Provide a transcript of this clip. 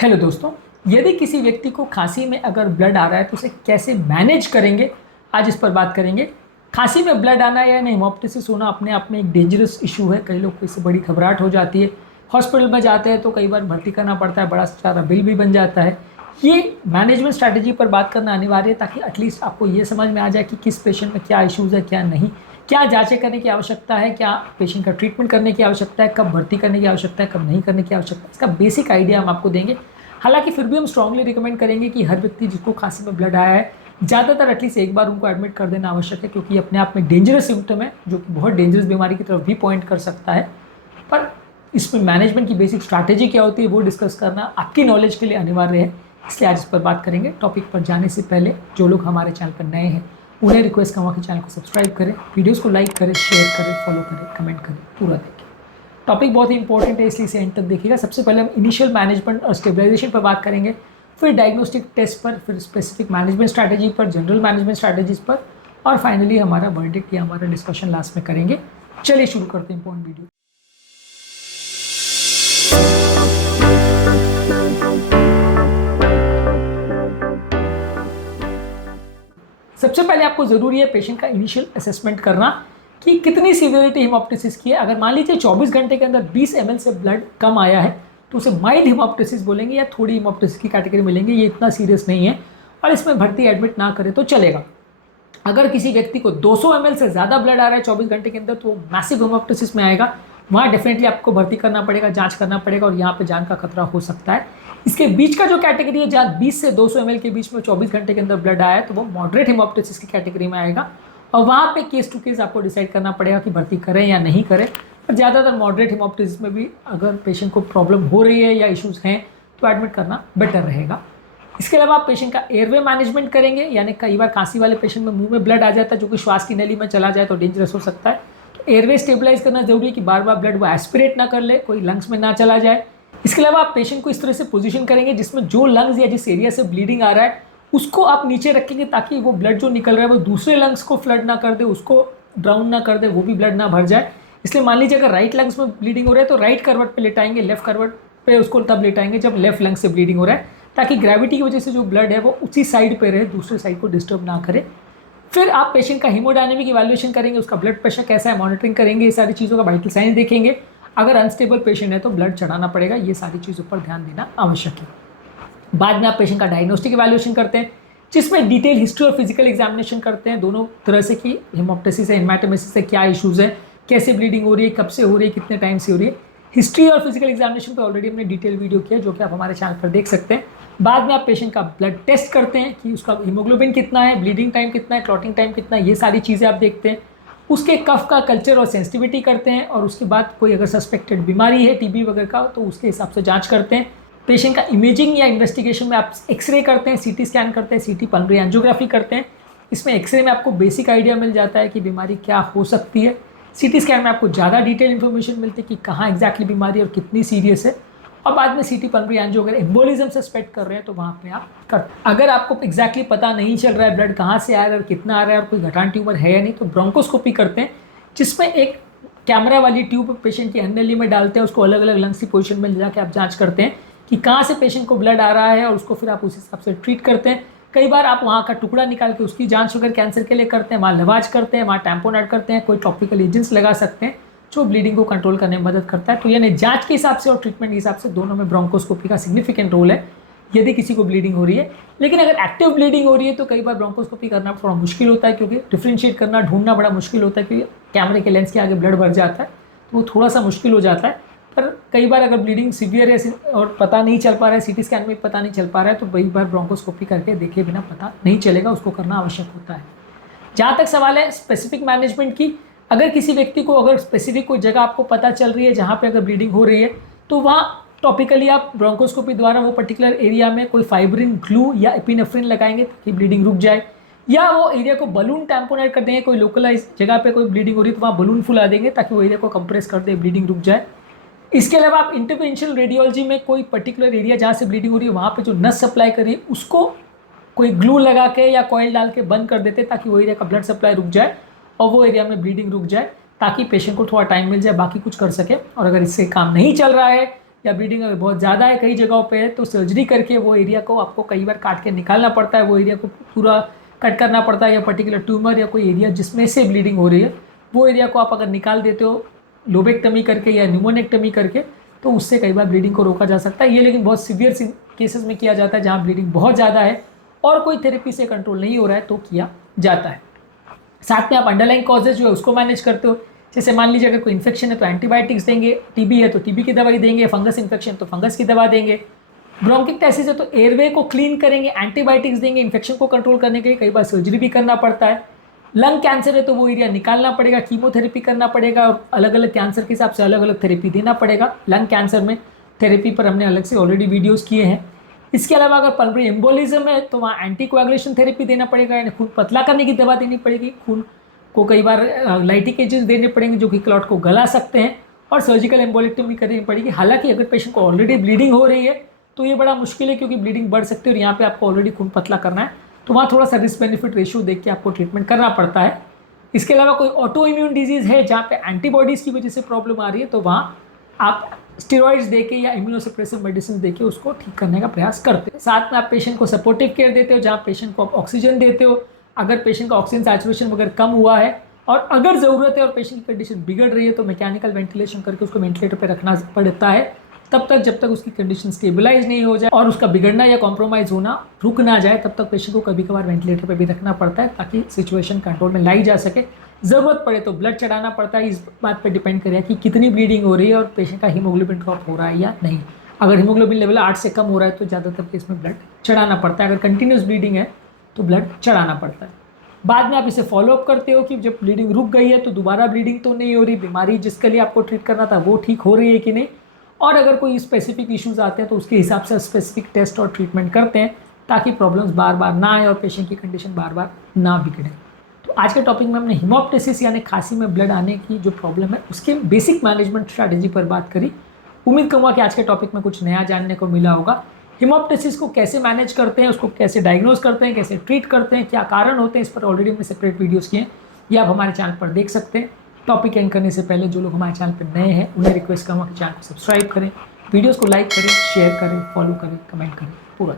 Hello दोस्तों, यदि किसी व्यक्ति को खांसी में अगर ब्लड आ रहा है तो उसे कैसे मैनेज करेंगे, आज इस पर बात करेंगे। खांसी में ब्लड आना या हेमोप्टिसिस होना अपने आप में एक डेंजरस इशू है। कई लोग को इससे बड़ी घबराहट हो जाती है, हॉस्पिटल में जाते हैं तो कई बार भर्ती करना पड़ता है, बड़ा सारा बिल भी बन जाता है। ये मैनेजमेंट स्ट्रैटेजी पर बात करना अनिवार्य है ताकि एटलीस्ट आपको ये समझ में आ जाए कि किस पेशेंट में क्या इश्यूज़ है, क्या नहीं, क्या जांचें करने की आवश्यकता है, क्या पेशेंट का ट्रीटमेंट करने की आवश्यकता है, कब भर्ती करने की आवश्यकता है, कब नहीं करने की आवश्यकता है। इसका बेसिक आइडिया हम आपको देंगे। हालांकि फिर भी हम स्ट्रांगली रिकमेंड करेंगे कि हर व्यक्ति जिसको खांसी में ब्लड आया है, ज़्यादातर एटलीस्ट एक बार उनको एडमिट कर देना आवश्यक है, क्योंकि अपने आप में डेंजरस सिम्टम है जो कि बहुत डेंजरस बीमारी की तरफ भी पॉइंट कर सकता है। पर इसमें मैनेजमेंट की बेसिक स्ट्रैटेजी क्या होती है वो डिस्कस करना आपकी नॉलेज के लिए अनिवार्य है, इसलिए आज इस पर बात करेंगे। टॉपिक पर जाने से पहले जो लोग हमारे चैनल पर नए हैं उन्हें रिक्वेस्ट करूँगा कि चैनल को सब्सक्राइब करें, वीडियोज़ को लाइक करें, शेयर करें, फॉलो करें, कमेंट करें, पूरा देखें। टॉपिक बहुत ही इंपॉर्टेंट है, इसलिए इसे एंड तक देखिएगा। सबसे पहले हम इनिशियल मैनेजमेंट और स्टेबलाइजेशन पर बात करेंगे, फिर डायग्नोस्टिक टेस्ट पर, फिर स्पेसिफिक मैनेजमेंट स्ट्रैटेजी पर, जनरल मैनेजमेंट स्ट्रैटेजीज पर, और फाइनली हमारा वर्डिक्ट या हमारा डिस्कशन लास्ट में करेंगे। चलिए शुरू करते हैं इंपॉर्टेंट वीडियो। सबसे पहले आपको ज़रूरी है पेशेंट का इनिशियल असेसमेंट करना कि कितनी सीवियरिटी हेमोप्टिसिस की है। अगर मान लीजिए 24 घंटे के अंदर 20 ml से ब्लड कम आया है तो उसे माइल्ड हेमोप्टिसिस बोलेंगे या थोड़ी हेमोप्टिसिस की कैटेगरी मिलेंगे, ये इतना सीरियस नहीं है और इसमें भर्ती एडमिट ना करें तो चलेगा। अगर किसी व्यक्ति को 200 ml से ज़्यादा ब्लड आ रहा है 24 घंटे के अंदर तो मैसिव हेमोप्टिसिस में आएगा, वहाँ डेफिनेटली आपको भर्ती करना पड़ेगा, जांच करना पड़ेगा और यहाँ पे जान का खतरा हो सकता है। इसके बीच का जो कैटेगरी है जहाँ 20 से 200 ml के बीच में 24 घंटे के अंदर ब्लड आया है तो वो मॉडरेट हेमोप्टिसिस की कैटेगरी में आएगा और वहाँ पे केस टू केस आपको डिसाइड करना पड़ेगा कि भर्ती करें या नहीं करें। पर ज़्यादातर मॉडरेट हेमोप्टिसिस में भी अगर पेशेंट को प्रॉब्लम हो रही है या इश्यूज़ हैं तो एडमिट करना बेटर रहेगा। इसके अलावा आप पेशेंट का एयरवे मैनेजमेंट करेंगे, यानी कई बार खांसी वाले पेशेंट में मुंह में ब्लड आ जाता है जो कि श्वास की नली में चला जाए तो डेंजरस हो सकता है। तो एयरवे स्टेबलाइज करना जरूरी है कि बार बार ब्लड वो एस्पिरेट ना कर ले, कोई लंग्स में ना चला जाए। इसके अलावा आप पेशेंट को इस तरह से पोजीशन करेंगे जिसमें जो लंग्स या जिस एरिया से ब्लीडिंग आ रहा है उसको आप नीचे रखेंगे ताकि वो ब्लड जो निकल रहा है वो दूसरे लंग्स को फ्लड ना कर दे, उसको ड्राउन ना कर दे, वो भी ब्लड ना भर जाए। इसलिए मान लीजिए अगर राइट लंग्स में ब्लीडिंग हो रहा है तो राइट करवट पे लेटाएंगे, लेफ्ट करवट पे उसको तब लेटाएंगे जब लेफ्ट लंग से ब्लीडिंग हो रहा है, ताकि ग्रेविटी की वजह से जो ब्लड है वो उसी साइड पे रहे, दूसरे साइड को डिस्टर्ब ना करे। फिर आप पेशेंट का हीमोडायनेमिक इवैल्यूएशन करेंगे, उसका ब्लड प्रेशर कैसा है मॉनिटरिंग करेंगे, ये सारी चीज़ों का वाइटल साइंस देखेंगे। अगर अनस्टेबल पेशेंट है तो ब्लड चढ़ाना पड़ेगा, ये सारी चीज़ों पर ध्यान देना आवश्यक है। बाद में आप पेशेंट का डायग्नोस्टिक इवैल्यूएशन करते हैं जिसमें डिटेल हिस्ट्री और फिजिकल एग्जामिनेशन करते हैं दोनों तरह से कि हेमोप्टिसिस है, हेमाटोमेसिस है, क्या इशूज़ है, कैसे ब्लीडिंग हो रही है, कब से हो रही है, कितने टाइम से हो रही है। हिस्ट्री और फिजिकल एग्जामिनेशन पर ऑलरेडी हमने डिटेल वीडियो किया जो कि आप हमारे चैनल पर देख सकते हैं। बाद में आप पेशेंट का ब्लड टेस्ट करते हैं कि उसका हीमोग्लोबिन कितना है, ब्लीडिंग टाइम कितना है, क्लॉटिंग टाइम कितना है, ये सारी चीज़ें आप देखते हैं। उसके कफ का कल्चर और सेंसिटिविटी करते हैं और उसके बाद कोई अगर सस्पेक्टेड बीमारी है टीबी वगैरह का तो उसके हिसाब से जांच करते हैं। पेशेंट का इमेजिंग या इन्वेस्टिगेशन में आप एक्सरे करते हैं, सीटी स्कैन करते हैं, सीटी पल्मोनरी एंजियोग्राफी करते हैं। इसमें एक्सरे में आपको बेसिक आइडिया मिल जाता है कि बीमारी क्या हो सकती है, सीटी स्कैन में आपको ज़्यादा डिटेल इन्फॉर्मेशन मिलती है कि कहाँ एग्जैक्टली बीमारी और कितनी सीरियस है, और बाद में सीटी पल्मोनरी एंजियो अगर एम्बोलिज्म सस्पेक्ट कर रहे हैं तो वहाँ पे आप कर। अगर आपको एग्जैक्टली पता नहीं चल रहा है ब्लड कहाँ से आ रहा है और कितना आ रहा है और कोई घटान ट्यूमर है या नहीं तो ब्रोंकोस्कोपी करते हैं, जिसमें एक कैमरा वाली ट्यूब पेशेंट की अन्नली में डालते हैं, उसको अलग अलग लंग्स की पोजीशन में ले जाकर आप जांच करते हैं कि कहाँ से पेशेंट को ब्लड आ रहा है और उसको फिर आप उस हिसाब से ट्रीट करते हैं। कई बार आप वहाँ का टुकड़ा निकाल के उसकी जांच शुगर कैंसर के लिए करते हैं, वहाँ लवाज करते हैं, वहाँ टैम्पोनेट करते हैं, कोई टॉपिकल एजेंट्स लगा सकते हैं जो ब्लीडिंग को कंट्रोल करने में मदद करता है। तो यानी जांच के हिसाब से और ट्रीटमेंट के हिसाब से दोनों में ब्रोंकोस्कोपी का सिग्निफिकेंट रोल है यदि किसी को ब्लीडिंग हो रही है। लेकिन अगर एक्टिव ब्लीडिंग हो रही है तो कई बार ब्रोंकोस्कोपी करना थोड़ा मुश्किल होता है, क्योंकि डिफ्रेंशिएट करना, ढूंढना बड़ा मुश्किल होता है, क्योंकि कैमरे के लेंस के आगे ब्लड भर जाता है तो वो थोड़ा सा मुश्किल हो जाता है। पर कई बार अगर ब्लीडिंग सीवियर है और पता नहीं चल पा रहा है, सीटी स्कैन में पता नहीं चल पा रहा है तो कई बार ब्रोंकोस्कोपी करके देखे बिना पता नहीं चलेगा, उसको करना आवश्यक होता है। जहाँ तक सवाल है स्पेसिफिक मैनेजमेंट की, अगर किसी व्यक्ति को अगर स्पेसिफिक कोई जगह आपको पता चल रही है जहाँ पे अगर ब्लीडिंग हो रही है तो वहाँ टॉपिकली आप ब्रोंकोस्कोपी द्वारा वो पर्टिकुलर एरिया में कोई फाइब्रिन ग्लू या एपिनेफ्रिन लगाएंगे ताकि ब्लीडिंग रुक जाए, या वो एरिया को बलून टैम्पोनेट कर देंगे। कोई लोकलाइज जगह पे कोई ब्लीडिंग हो रही है तो वहाँ बलून फुला देंगे ताकि वो एरिया को कंप्रेस कर दे, ब्लीडिंग रुक जाए। इसके अलावा आप इंटरवेंशनल रेडियोलॉजी में कोई पर्टिकुलर एरिया जहाँ से ब्लीडिंग हो रही है वहाँ पे जो नस सप्लाई करी है उसको कोई ग्लू लगा के या कॉइल डाल के बंद कर देते ताकि वो एरिया का ब्लड सप्लाई रुक जाए और वो एरिया में ब्लीडिंग रुक जाए, ताकि पेशेंट को थोड़ा टाइम मिल जाए बाकी कुछ कर सके। और अगर इससे काम नहीं चल रहा है या ब्लीडिंग अगर बहुत ज़्यादा है कई जगहों पे है तो सर्जरी करके वो एरिया को आपको कई बार काट के निकालना पड़ता है, वो एरिया को पूरा कट करना पड़ता है, या पर्टिकुलर ट्यूमर या कोई एरिया जिसमें से ब्लीडिंग हो रही है वो एरिया को आप अगर निकाल देते हो लोबेक्टमी करके या न्यूमोनेक्टमी करके, तो उससे कई बार ब्लीडिंग को रोका जा सकता है। ये लेकिन बहुत सीवियर केसेस में किया जाता है, जहाँ ब्लीडिंग बहुत ज़्यादा है और कोई थेरेपी से कंट्रोल नहीं हो रहा है तो किया जाता है। साथ में आप अंडरलाइन कॉजेज जो है उसको मैनेज करते हो। जैसे मान लीजिए अगर कोई इन्फेक्शन है तो एंटीबायोटिक्स देंगे, टीबी है तो टीबी की दवाई देंगे, फंगस इन्फेक्शन तो फंगस की दवा देंगे, ब्रोंकिक्टाइसिस है तो एयरवे को क्लीन करेंगे, एंटीबायोटिक्स देंगे, इन्फेक्शन को कंट्रोल करने के लिए कई बार सर्जरी भी करना पड़ता है। लंग कैंसर है तो वो एरिया निकालना पड़ेगा, कीमोथेरेपी करना पड़ेगा और अलग अलग कैंसर के हिसाब से अलग अलग थेरेपी देना पड़ेगा। लंग कैंसर में थेरेपी पर हमने अलग से ऑलरेडी वीडियोस किए हैं। इसके अलावा अगर पल्मोनरी एम्बोलिज्म है तो वहाँ एंटीकोएगुलेशन थेरेपी देना पड़ेगा, यानी खून पतला करने की दवा देनी पड़ेगी, खून को कई बार लाइटिक एजेंट्स देने पड़ेंगे जो कि क्लॉट को गला सकते हैं, और सर्जिकल एम्बोलेक्टमी करनी पड़ेगी। हालांकि अगर पेशेंट को ऑलरेडी ब्लीडिंग हो रही है तो ये बड़ा मुश्किल है क्योंकि ब्लीडिंग बढ़ सकती है और यहाँ पे आपको ऑलरेडी खून पतला करना है, तो वहाँ थोड़ा सा रिस्क बेनिफिट रेशियो देख के आपको ट्रीटमेंट करना पड़ता है। इसके अलावा कोई ऑटो इम्यून डिजीज़ है जहाँ पे एंटीबॉडीज़ की वजह से प्रॉब्लम आ रही है तो वहाँ आप स्टेरॉइड्स देके या इम्यूनोसप्रेसिव मेडिसिन देके उसको ठीक करने का प्रयास करते हैं। साथ में आप पेशेंट को सपोर्टिव केयर देते हो, जहाँ पेशेंट को आप ऑक्सीजन देते हो। अगर पेशेंट का ऑक्सीजन सैचुरेशन वगैरह कम हुआ है और अगर ज़रूरत है और पेशेंट की कंडीशन बिगड़ रही है तो मैकेनिकल वेंटिलेशन करके उसको वेंटिलेटर पर रखना पड़ता है तब तक जब तक उसकी कंडीशन स्टेबलाइज नहीं हो जाए और उसका बिगड़ना या कॉम्प्रोमाइज़ होना रुक ना जाए, तब तक पेशेंट को कभी कभार वेंटिलेटर पर भी रखना पड़ता है ताकि सिचुएशन कंट्रोल में लाई जा सके। ज़रूरत पड़े तो ब्लड चढ़ाना पड़ता है। इस बात पे डिपेंड करेगा कि कितनी ब्लीडिंग हो रही है और पेशेंट का हीमोग्लोबिन ड्रॉप हो रहा है या नहीं। अगर हीमोग्लोबिन लेवल 8 से कम हो रहा है तो ज़्यादातर केस में ब्लड चढ़ाना पड़ता है। अगर कंटिन्यूस ब्लीडिंग है तो ब्लड चढ़ाना पड़ता है। बाद में आप इसे फॉलोअप करते हो कि जब ब्लीडिंग रुक गई है तो दोबारा ब्लीडिंग तो नहीं हो रही, बीमारी जिसके लिए आपको ट्रीट करना था वो ठीक हो रही है कि नहीं, और अगर कोई स्पेसिफिक इश्यूज आते हैं तो उसके हिसाब से स्पेसिफिक टेस्ट और ट्रीटमेंट करते हैं ताकि प्रॉब्लम्स बार बार ना आए और पेशेंट की कंडीशन बार बार ना बिगड़े। तो आज के टॉपिक में हमने हिमोप्टिसिस यानी खांसी में ब्लड आने की जो प्रॉब्लम है उसके बेसिक मैनेजमेंट स्ट्रैटेजी पर बात करी। उम्मीद करूँगा कि आज के टॉपिक में कुछ नया जानने को मिला होगा। हिमोप्टिसिस को कैसे मैनेज करते हैं, उसको कैसे डायग्नोज करते हैं, कैसे ट्रीट करते हैं, क्या कारण होते हैं, इस पर ऑलरेडी हमने सेपरेट वीडियोस किए हैं, ये आप हमारे चैनल पर देख सकते हैं। टॉपिक एंड करने से पहले जो लोग हमारे चैनल पर नए हैं उन्हें रिक्वेस्ट करूँगा कि चैनल को सब्सक्राइब करें, वीडियोज़ को लाइक करें, शेयर करें, फॉलो करें, कमेंट करें, पूरा